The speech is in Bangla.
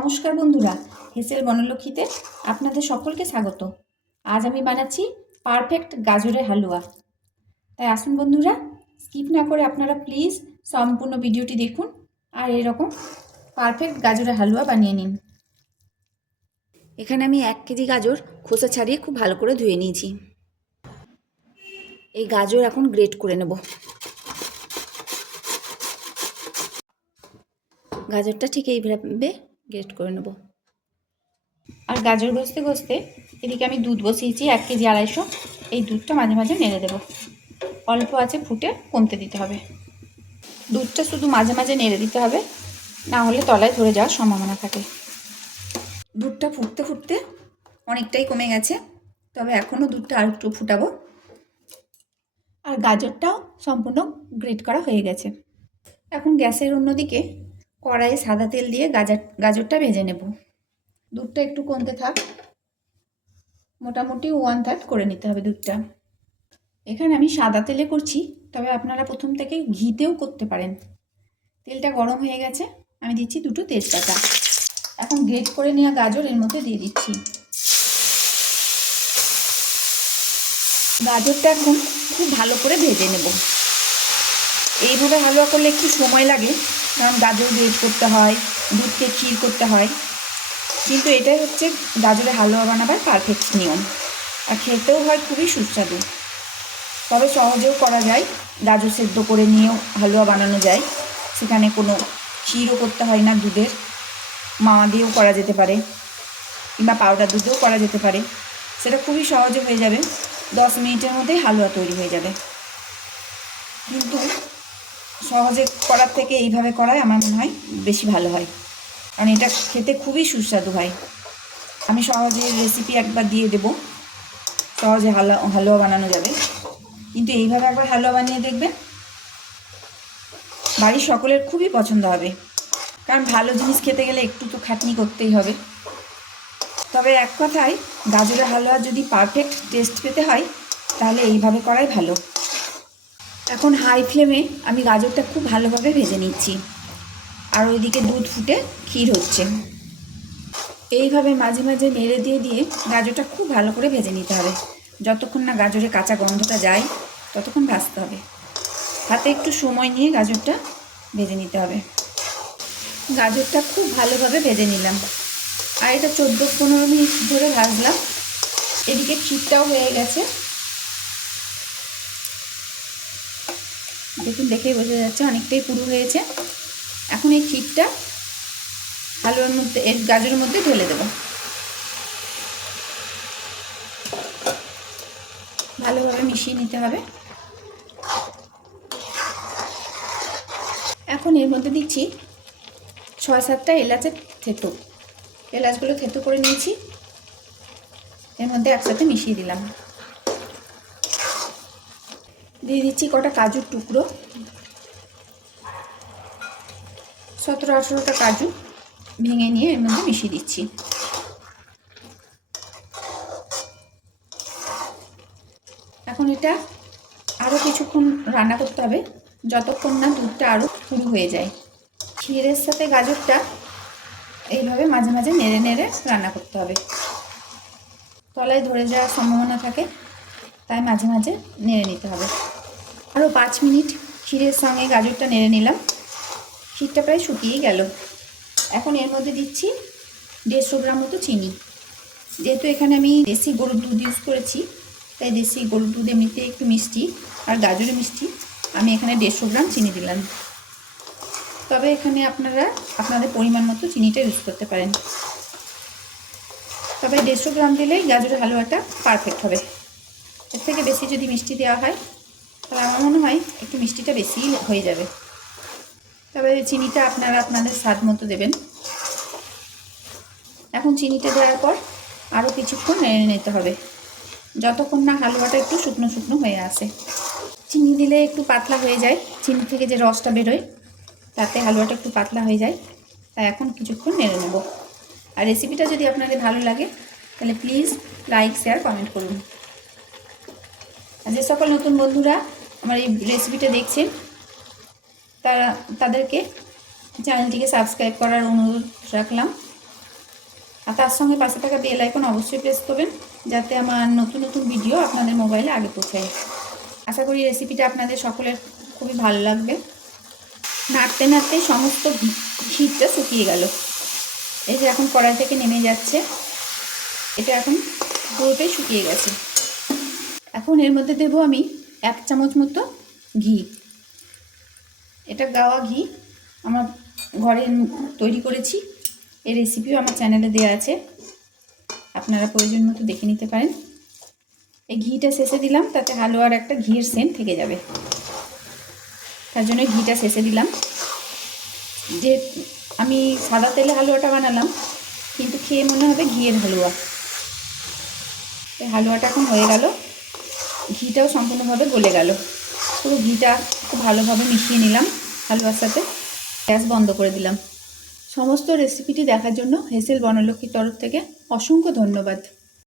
নমস্কার বন্ধুরা, হেসেল বনলক্ষ্মীতে আপনাদের সকলকে স্বাগত। আজ আমি বানাচ্ছি পারফেক্ট গাজরের হালুয়া। তাই আসুন বন্ধুরা, স্কিপ না করে আপনারা প্লিজ সম্পূর্ণ ভিডিওটি দেখুন আর এরকম পারফেক্ট গাজরের হালুয়া বানিয়ে নিন। এখানে আমি 1 কেজি গাজর খোসা ছাড়িয়ে খুব ভালো করে ধুয়ে নিয়েছি। এই গাজর এখন গ্রেট করে নেব। গাজরটা ঠিক এইভাবে গ্রেট করে নেব। আর গাজর ঘষতে ঘষতে এদিকে আমি দুধ বসিয়েছি 1 কেজি 250। এই দুধটা মাঝে মাঝে নেড়ে দেব। অল্প আছে ফুটে কমতে দিতে হবে। দুধটা শুধু মাঝে মাঝে নেড়ে দিতে হবে, না হলে তলায় ধরে যাওয়ার সম্ভাবনা থাকে। দুধটা ফুটতে ফুটতে অনেকটাই কমে গেছে, তবে এখনও দুধটা আর একটু ফুটাবো। আর গাজরটাও সম্পূর্ণ গ্রেট করা হয়ে গেছে। এখন গ্যাসের অন্যদিকে কড়াইয়ে সাদা তেল দিয়ে গাজরটা ভেজে নেব। দুধটা একটু কমতে থাক, মোটামুটি 1/3 করে নিতে হবে দুধটা। এখানে আমি সাদা তেলে করছি, তবে আপনারা প্রথম থেকে ঘিতেও করতে পারেন। তেলটা গরম হয়ে গেছে, আমি দিচ্ছি 2টো তেজপাতা। এখন গ্রেট করে নেওয়া গাজর এর মধ্যে দিয়ে দিচ্ছি। গাজরটা এখন খুব ভালো করে ভেজে নেব। এইভাবে হালুয়া করলে একটু সময় লাগে, কারণ গাজর গ্রেট করতে হয়, দুধকে ক্ষীর করতে হয়, কিন্তু এটাই হচ্ছে গাজরের হালুয়া বানাবার পারফেক্ট নিয়ম। আর খেতেও হয় খুবই সুস্বাদু। তবে সহজেও করা যায়, গাজর সেদ্ধ করে নিয়েও হালুয়া বানানো যায়। সেখানে কোনো ক্ষীরও করতে হয় না, দুধের মাওয়া দিয়েও করা যেতে পারে, কিংবা পাউডার দুধেও করা যেতে পারে। সেটা খুবই সহজে হয়ে যাবে, 10 মিনিটের মধ্যেই হালুয়া তৈরি হয়ে যাবে। কিন্তু সহজে করার থেকে এইভাবে করাই আমার মনে হয় বেশি ভালো হয়, কারণ এটা খেতে খুবই সুস্বাদু হয়। আমি সহজে রেসিপি একবার দিয়ে দেব, সহজে হালুয়া বানানো যাবে। কিন্তু এইভাবে একবার হালুয়া বানিয়ে দেখবেন, বাড়ির সকলের খুবই পছন্দ হবে। কারণ ভালো জিনিস খেতে গেলে একটু তো খাটনি করতেই হবে। তবে এক কথায়, গাজরের হালুয়া যদি পারফেক্ট টেস্ট পেতে হয় তাহলে এইভাবে করাই ভালো। এখন হাই ফ্লেমে আমি গাজরটা খুব ভালোভাবে ভেজে নিচ্ছি, আর ওইদিকে দুধ ফুটে ক্ষীর হচ্ছে। এইভাবে মাঝে মাঝে নেড়ে দিয়ে দিয়ে গাজরটা খুব ভালো করে ভেজে নিতে হবে। যতক্ষণ না গাজরের কাঁচা গন্ধটা যায় ততক্ষণ ভাজতে হবে। হাতে একটু সময় নিয়ে গাজরটা ভেজে নিতে হবে। গাজরটা খুব ভালোভাবে ভেজে নিলাম, আর এটা 14-15 মিনিট ধরে ভাজলাম। এদিকে ক্ষীরটাও হয়ে গেছে, দেখুন, দেখেই বোঝা যাচ্ছে অনেকটাই পুরো হয়েছে। এখন এই ক্ষীরটা হালুয়ার মধ্যে, এর গাজরের মধ্যে ঢেলে দেব। ভালোভাবে মিশিয়ে নিতে হবে। এখন এর মধ্যে দিচ্ছি 6-7টা এলাচের থেঁতো। এলাচগুলো থেঁতো করে নিয়েছি, এর মধ্যে একসাথে মিশিয়ে দিলাম। দিয়ে দিচ্ছি কটা কাজুর টুকরো, 17-18টা কাজু ভেঙে নিয়ে এর মধ্যে মিশিয়ে দিচ্ছি। এখন এটা আরও কিছুক্ষণ রান্না করতে হবে, যতক্ষণ না দুধটা আরও পুরো হয়ে যায়। ক্ষীরের সাথে গাজরটা এইভাবে মাঝে মাঝে নেড়ে নেড়ে রান্না করতে হবে। তলায় ধরে যাওয়ার সম্ভাবনা থাকে, তাই মাঝে মাঝে নেড়ে নিতে হবে। আরও 5 মিনিট ক্ষীরের সঙ্গে গাজরটা নেড়ে নিলাম। ক্ষীরটা প্রায় শুকিয়েই গেল। এখন এর মধ্যে দিচ্ছি 150 গ্রাম মতো চিনি। যেহেতু এখানে আমি দেশি গরুর দুধ ইউজ করেছি, তাই দেশি গরুর দুধ এমনিতে একটু মিষ্টি, আর গাজরে মিষ্টি, আমি এখানে 150 গ্রাম চিনি দিলাম। তবে এখানে আপনারা আপনাদের পরিমাণ মতো চিনিটা ইউজ করতে পারেন। তবে 150 গ্রাম দিলেই গাজরের হালুয়াটা পারফেক্ট হবে। এর থেকে বেশি যদি মিষ্টি দেওয়া হয় তাহলে আমার মনে হয় একটু মিষ্টিটা বেশিই হয়ে যাবে। তবে চিনিটা আপনারা আপনাদের স্বাদ মতো দেবেন। এখন চিনিটা দেওয়ার পর আরও কিছুক্ষণ নেড়ে নিতে হবে, যতক্ষণ না হালুয়াটা একটু শুকনো শুকনো হয়ে আসে। চিনি দিলে একটু পাতলা হয়ে যায়, চিনি থেকে যে রসটা বেরোয় তাতে হালুয়াটা একটু পাতলা হয়ে যায়। তাই এখন কিছুক্ষণ নেড়ে নেব। আর রেসিপিটা যদি আপনাদের ভালো লাগে তাহলে প্লিজ লাইক, শেয়ার, কমেন্ট করুন। আর যে সকল নতুন বন্ধুরা আমার এই রেসিপিটা দেখছেন তাদেরকে চ্যানেলটিকে সাবস্ক্রাইব করার অনুরোধ রাখলাম। আর তার সঙ্গে পাশে থাকা বেল আইকন অবশ্যই প্রেস করবেন, যাতে আমার নতুন নতুন ভিডিও আপনাদের মোবাইলে আগে পৌঁছায়। আশা করি রেসিপিটা আপনাদের সকলের খুবই ভালো লাগবে। নাড়তে নাড়তেই সমস্ত ঘিটা শুকিয়ে গেল। এই যে এখন কড়াই থেকে নেমে যাচ্ছে, এটা এখন পুরোটাই শুকিয়ে গেছে। এখন এর মধ্যে দেবো আমি 1 চামচ মতো ঘি। এটা গাওয়া ঘি, আমার ঘরে তৈরি করেছি। এই রেসিপিও আমার চ্যানেলে দেওয়া আছে, আপনারা প্রয়োজন মতো দেখে নিতে পারেন। এই ঘিটা শেষে দিলাম, তাতে হালুয়ার একটা ঘিয়ের সেন্ট থেকে যাবে, তার জন্য ঘিটা শেষে দিলাম। যে আমি সাদা তেলে হালুয়াটা বানালাম, কিন্তু খেয়ে মনে হবে ঘিয়ের হালুয়া। এই হালুয়াটা এখন হয়ে গেল, ঘিটাও সম্পূর্ণভাবে গলে গেল। পুরো ঘিটা খুব ভালোভাবে মিশিয়ে নিলাম হালুয়ার সাথে, গ্যাস বন্ধ করে দিলাম। সমস্ত রেসিপিটি দেখার জন্য হেসেল বনলক্ষ্মীর তরফ থেকে অসংখ্য ধন্যবাদ।